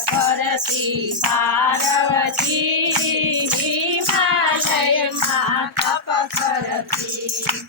કરતી પાર્વતી હિમાલયમાં તપ કરતી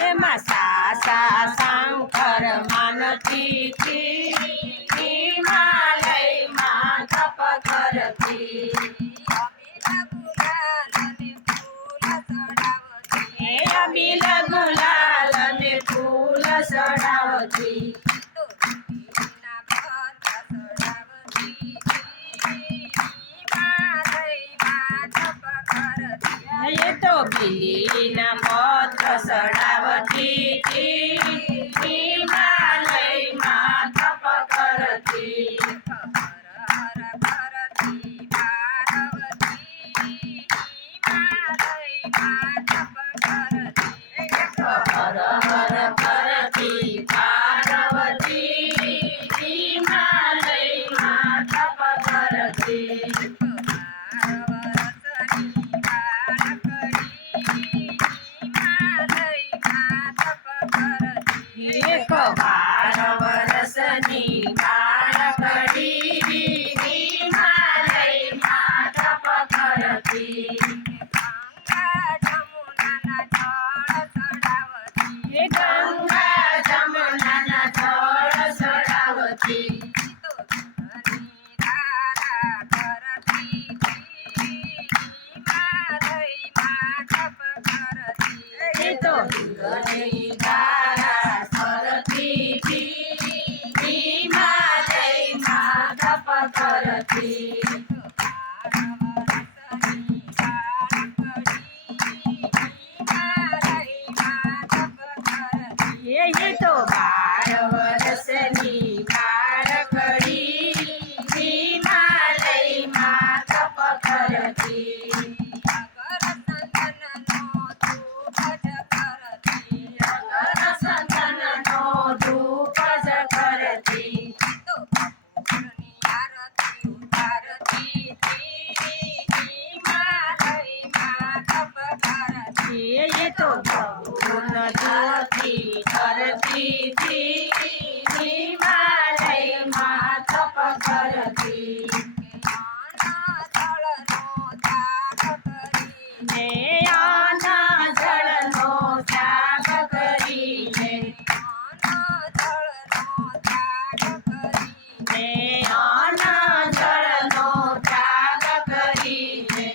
એમાં સાસા શંકર માનતી હિમાલયમાં તપ કરતી અબીલ ગુલાલ ને ફૂલ ચડાવતી એ તો બિલીના પત્ર ચડાવતી હિમાલયમાં તપ કરતી હર હર કરતી પાર્વતી હિમાલયમાં તપ કરતી એક 12 વર્ષની બાળકડી હિમાલયમાં તપ કરતી ગંગા જમુનાના જળ ચડાવતી એ તો ગંગની ધારા સરતી હિમાલયમાં તપ કરતી એ તો 12 વર્ષની બાળકડી હિમાલયમાં તપ કરતી સંતનનો ધૂપ જ કરતી એ તો પૂર્ણ જ્યોતિ કરતી હિમાલયમાં તપ કરતી ને આના જળનો ત્યાગ કરીને ને આના જળનો ત્યાગ કરીને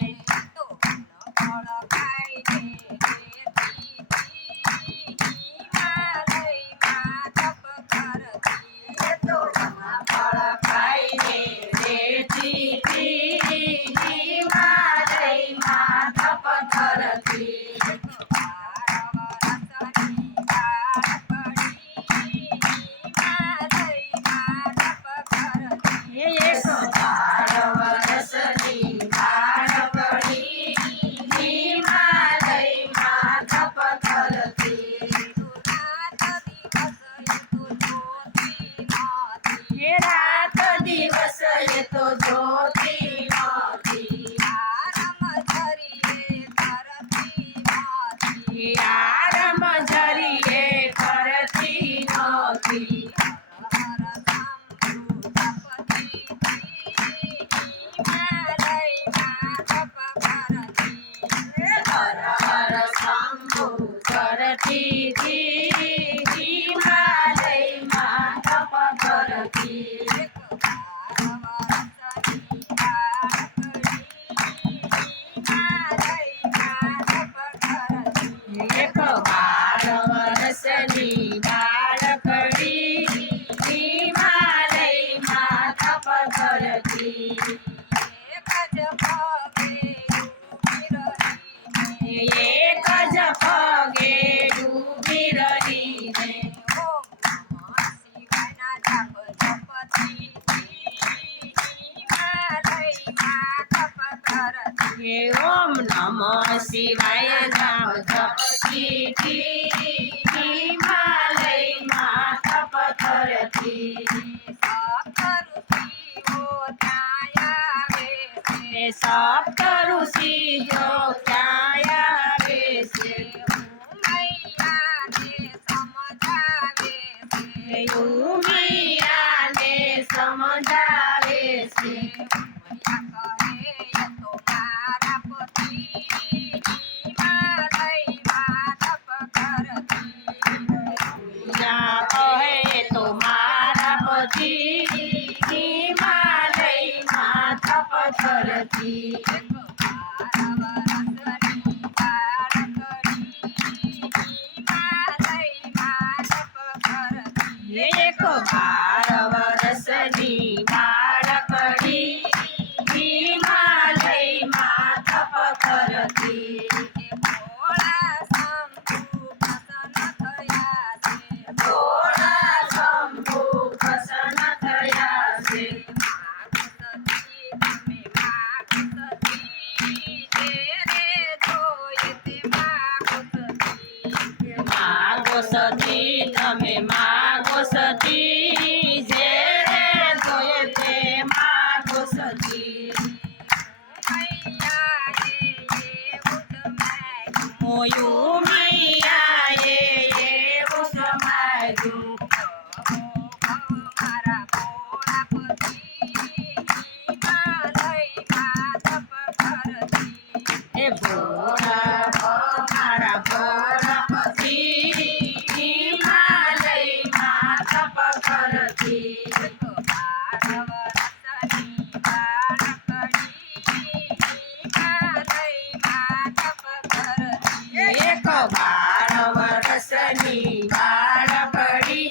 એક જ પગે ડૂબી રહીને હે ઓમ નમઃ શિવાય નામ જપતી હિમાલયમાં તપ કરતી સપ્ત ઋષિઓ ક્યાં આવે છે ઉમિયાને સમજાવે છે કહે તો મારા પતિ હિમાલયમાં તપ કરતી એક 12 વર્ષની બાળકડી હિમાલયમાં તપ કરતી ભોળા શંભુ પ્રસન્ન થયા છે માગો સતી તમે માગો સતી જે જોઈએ તે માગો સતી મોયું મૈયાએ એવું સમાયું એ ભોળા મારા ભોળા પતિ હિમાલયમાં તપ કરતી એક 12 વર્ષની બાળકડી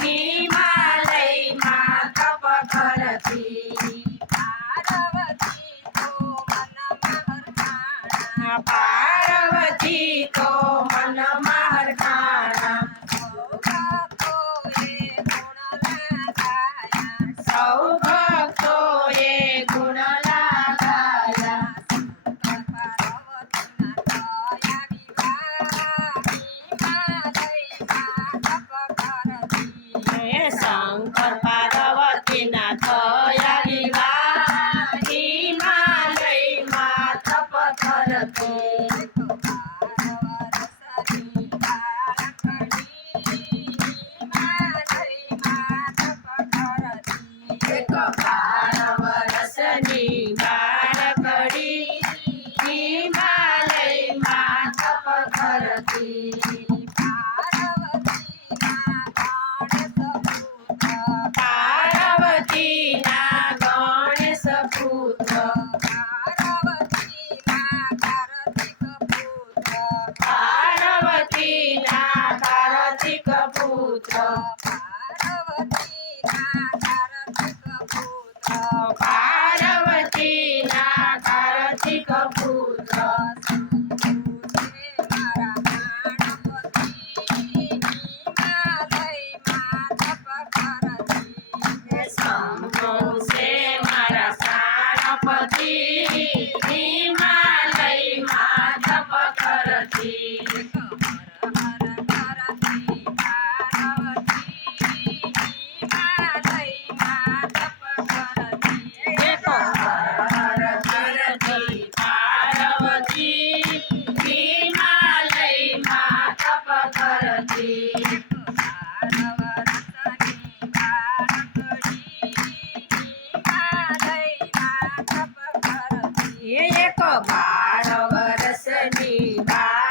હિમાલયમાં તપ કરતી પાર્વતી તો મનમાં હરખાણા સૌ ભક્તોએ ગુણ લાગાયા હે શંકર પાર્વતીના થયા વિવાહ હિમાલયમાં તપ કરતી એક 12 વર્ષની બાળકડી હિમાલયમાં તપ કરતી પાર્વતીના ગણેશ પુત્ર પાર્વતીના કાર્તિક પુત્ર પાર્વતીના કાર્તિક પુત્ર શંભુ છે મારા સાણપતિ હિમાલયમાં તપ કરતી એક હર કરતી પાર્વતી હિમાલયમાં તપ કરતી એક 12 વર્ષની બાળકડી